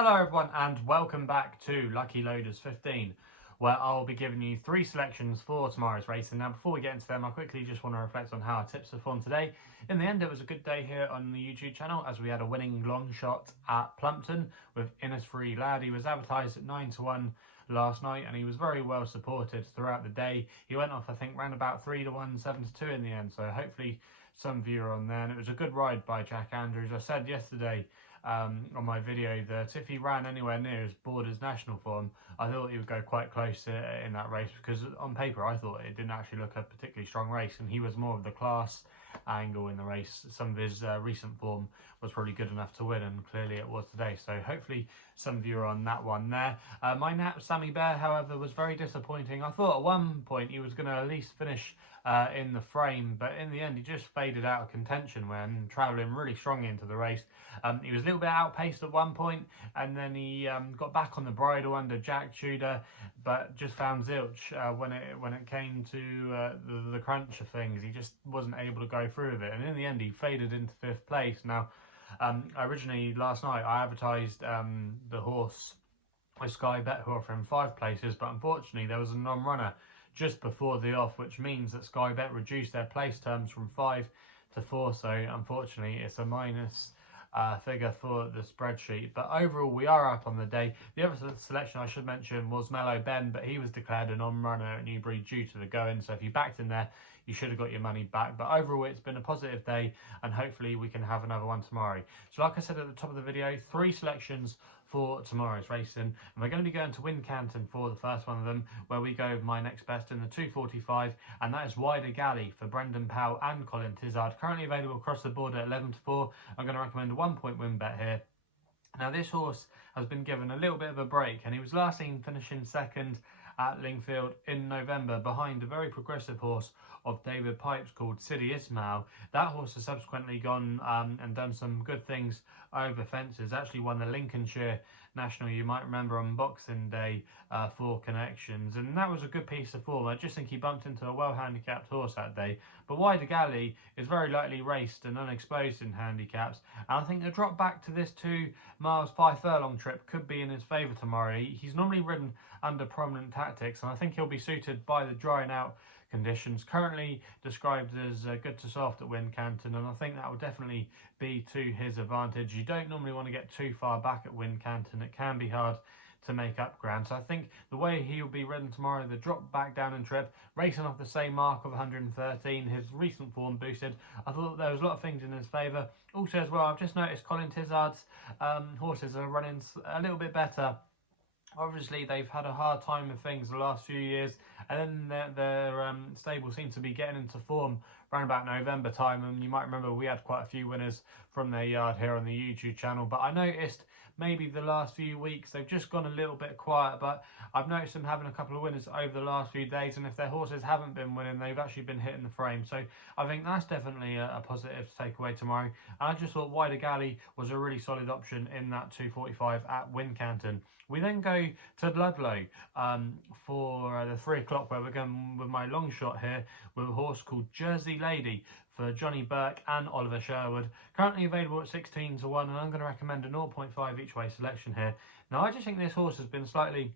Hello everyone and welcome back to Lucky Loaders 15, where I'll be giving you 3 selections for tomorrow's race. And now before we get into them, I quickly just want to reflect on how our tips performed today. In the end, it was a good day here on the YouTube channel as we had a winning long shot at Plumpton with Innisfree Lad. He was advertised at 9-1 last night and he was very well supported throughout the day. He went off, I think, round about 3-1, 7-2 in the end, so hopefully some view are on there. And it was a good ride by Jack Andrews. I said yesterday on my video that if he ran anywhere near his Borders national form, I thought he would go quite close in that race, because on paper I thought it didn't actually look a particularly strong race and he was more of the class angle in the race. Some of his recent form was probably good enough to win, and clearly it was today, so hopefully some view on that one there. My nap Sammy Bear, however, was very disappointing. I thought at one point he was going to at least finish in the frame, but in the end he just faded out of contention when travelling really strong into the race. He was a little bit outpaced at one point, and then he got back on the bridle under Jack Tudor, but just found zilch when it came to the crunch of things. He just wasn't able to go through with it, and in the end he faded into 5th place. Now, originally last night I advertised the horse with Sky Bet, who offer him 5 places, but unfortunately there was a non-runner just before the off, which means that Sky Bet reduced their place terms from 5 to 4, so unfortunately it's a minus figure for the spreadsheet. But overall we are up on the day. The other selection I should mention was Mellow Ben, but he was declared a non-runner at Newbury due to the go-in, so if you backed in there you should have got your money back. But overall it's been a positive day and hopefully we can have another one tomorrow. So like I said at the top of the video, 3 selections for tomorrow's racing, and we're going to be going to Wincanton for the first one of them, where we go with my next best in the 2:45, and that is Wider Galley for Brendan Powell and Colin Tizard, currently available across the board at 11-4. I'm going to recommend a 1-point win bet here. Now this horse has been given a little bit of a break, and he was last seen finishing second at Lingfield in November behind a very progressive horse of David Pipes called Sidi Ismail. That horse has subsequently gone and done some good things over fences. Actually won the Lincolnshire National, you might remember, on Boxing Day for Connections, and that was a good piece of form. I just think he bumped into a well handicapped horse that day. But Wider Galley is very lightly raced and unexposed in handicaps, and I think the drop back to this 2 miles 5 furlong trip could be in his favour tomorrow. He's normally ridden under prominent tactics, and I think he'll be suited by the drying out conditions, currently described as good to soft at Wincanton, and I think that will definitely be to his advantage. You don't normally want to get too far back at Wincanton. It can be hard to make up ground, so I think the way he will be ridden tomorrow, the drop back down and trip, racing off the same mark of 113, his recent form boosted, I thought there was a lot of things in his favour. Also as well, I've just noticed Colin Tizard's horses are running a little bit better. Obviously they've had a hard time with things the last few years, and then their stable seems to be getting into form around about November time, and you might remember we had quite a few winners from their yard here on the YouTube channel. But I noticed maybe the last few weeks they've just gone a little bit quiet, but I've noticed them having a couple of winners over the last few days, and if their horses haven't been winning, they've actually been hitting the frame. So I think that's definitely a positive to take away tomorrow. And I just thought Wider Galley was a really solid option in that 2:45 at Wincanton. We then go to Ludlow for the 3 o'clock, where we're going with my long shot here with a horse called Jersey Lady for Johnny Burke and Oliver Sherwood, currently available at 16-1, and I'm going to recommend a 0.5 each way selection here. Now I just think this horse has been slightly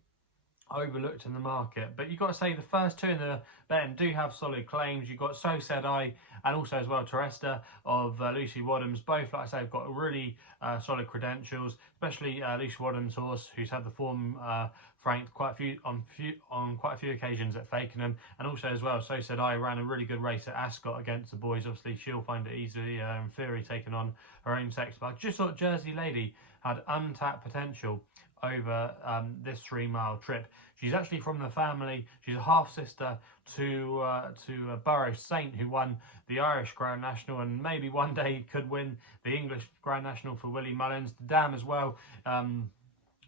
overlooked in the market, but you've got to say the first 2 in the betting do have solid claims. You've got So Said I, and also as well Teresta of Lucy Wadhams. Both, like I say, have got really solid credentials, especially Lucy Wadhams' horse, who's had the form franked quite a few occasions at Fakenham, and also as well So Said I ran a really good race at Ascot against the boys. Obviously she'll find it easily in theory taking on her own sex, but I just thought Jersey Lady had untapped potential over this 3-mile trip. She's actually from the family. She's a half sister to Burrows Saint, who won the Irish Grand National and maybe one day could win the English Grand National for Willie Mullins. The dam as well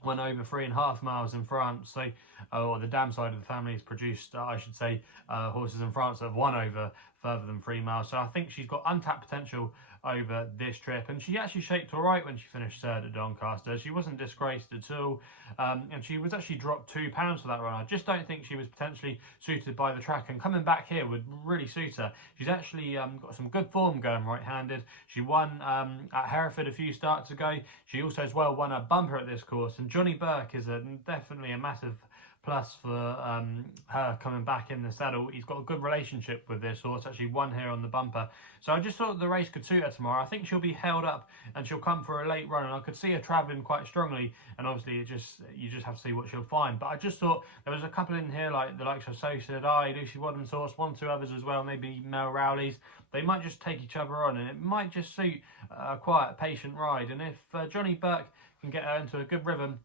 went over 3.5 miles in France. So, or the dam side of the family has produced, I should say, horses in France that have won over further than 3 miles. So I think she's got untapped potential over this trip, and she actually shaped all right when she finished third at Doncaster. She wasn't disgraced at all, and she was actually dropped £2 for that run. I just don't think she was potentially suited by the track, and coming back here would really suit her. She's actually got some good form going right-handed. She won at Hereford a few starts ago. She also as well won a bumper at this course, and Johnny Burke is definitely a massive plus for her coming back in the saddle. He's got a good relationship with this horse, actually won here on the bumper. So I just thought the race could suit her tomorrow. I think she'll be held up and she'll come for a late run, and I could see her travelling quite strongly, and obviously you just have to see what she'll find. But I just thought there was a couple in here like the likes of So Said I, Lucy Wadham's horse, 1-2 others as well, maybe Mel Rowley's. They might just take each other on, and it might just suit a quiet, patient ride. And if Johnny Burke can get her into a good rhythm,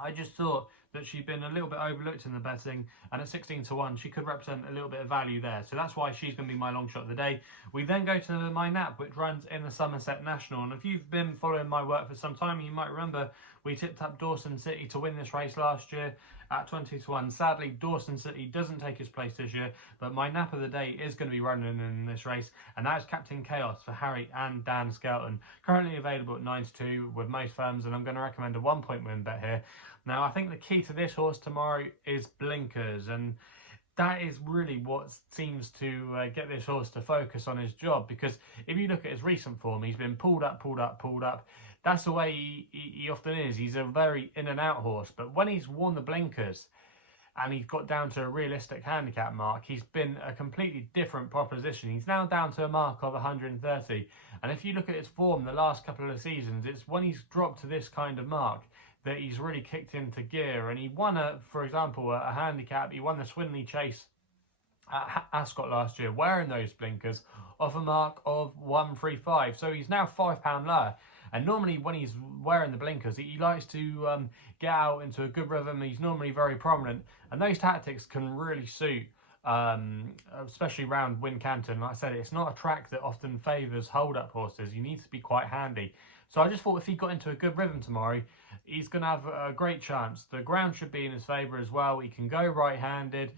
I just thought that she'd been a little bit overlooked in the betting, and at 16-1 she could represent a little bit of value there, so that's why she's going to be my long shot of the day. We then go to my nap, which runs in the Somerset National, and if you've been following my work for some time, you might remember we tipped up Dawson City to win this race last year at 20-1. Sadly, Dawson City doesn't take its place this year, but my nap of the day is going to be running in this race, and that is Captain Chaos for Harry and Dan Skelton, currently available at 9-2 with most firms, and I'm going to recommend a 1-point win bet here. Now, I think the key to this horse tomorrow is blinkers, and that is really what seems to get this horse to focus on his job, because if you look at his recent form, he's been pulled up. That's the way he often is. He's a very in and out horse, but when he's worn the blinkers and he's got down to a realistic handicap mark, he's been a completely different proposition. He's now down to a mark of 130, and if you look at his form the last couple of seasons, it's when he's dropped to this kind of mark that he's really kicked into gear. And he won, for example, a handicap. He won the Swinley Chase at Ascot last year wearing those blinkers off a mark of 135. So he's now £5 lower. And normally when he's wearing the blinkers, he likes to get out into a good rhythm. He's normally very prominent. And those tactics can really suit, especially around Wincanton. Like I said, it's not a track that often favours hold-up horses. You need to be quite handy. So I just thought if he got into a good rhythm tomorrow, he's going to have a great chance. The ground should be in his favour as well. He can go right-handed.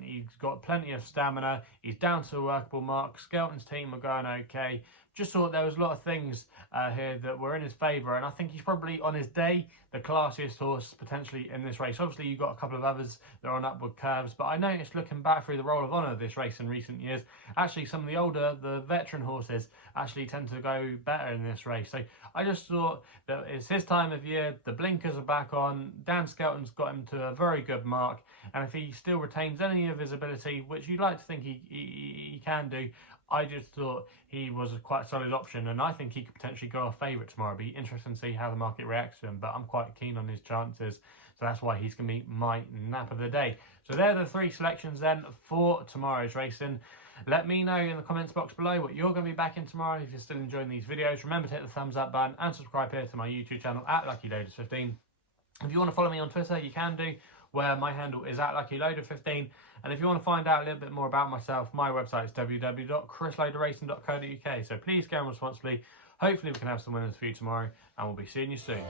He's got plenty of stamina. He's down to a workable mark. Skelton's team are going okay. Just thought there was a lot of things here that were in his favour, and I think he's probably, on his day, the classiest horse potentially in this race. Obviously, you've got a couple of others that are on upward curves, but I noticed looking back through the Roll of Honour of this race in recent years, actually some of the veteran horses actually tend to go better in this race. So I just thought that it's his time of year, the blinkers are back on, Dan Skelton's got him to a very good mark, and if he still retains any of his ability, which you'd like to think he can do, I just thought he was a quite solid option, and I think he could potentially go off favourite tomorrow. It'd be interesting to see how the market reacts to him, but I'm quite keen on his chances, so that's why he's going to be my nap of the day. So there are the three selections then for tomorrow's racing. Let me know in the comments box below what you're going to be back in tomorrow. If you're still enjoying these videos, remember to hit the thumbs up button and subscribe here to my YouTube channel at LuckyLoaders15. If you want to follow me on Twitter, you can do, where my handle is at LuckyLoader15. And if you want to find out a little bit more about myself, my website is www.chrisloaderracing.co.uk. So please go on responsibly. Hopefully we can have some winners for you tomorrow, and we'll be seeing you soon.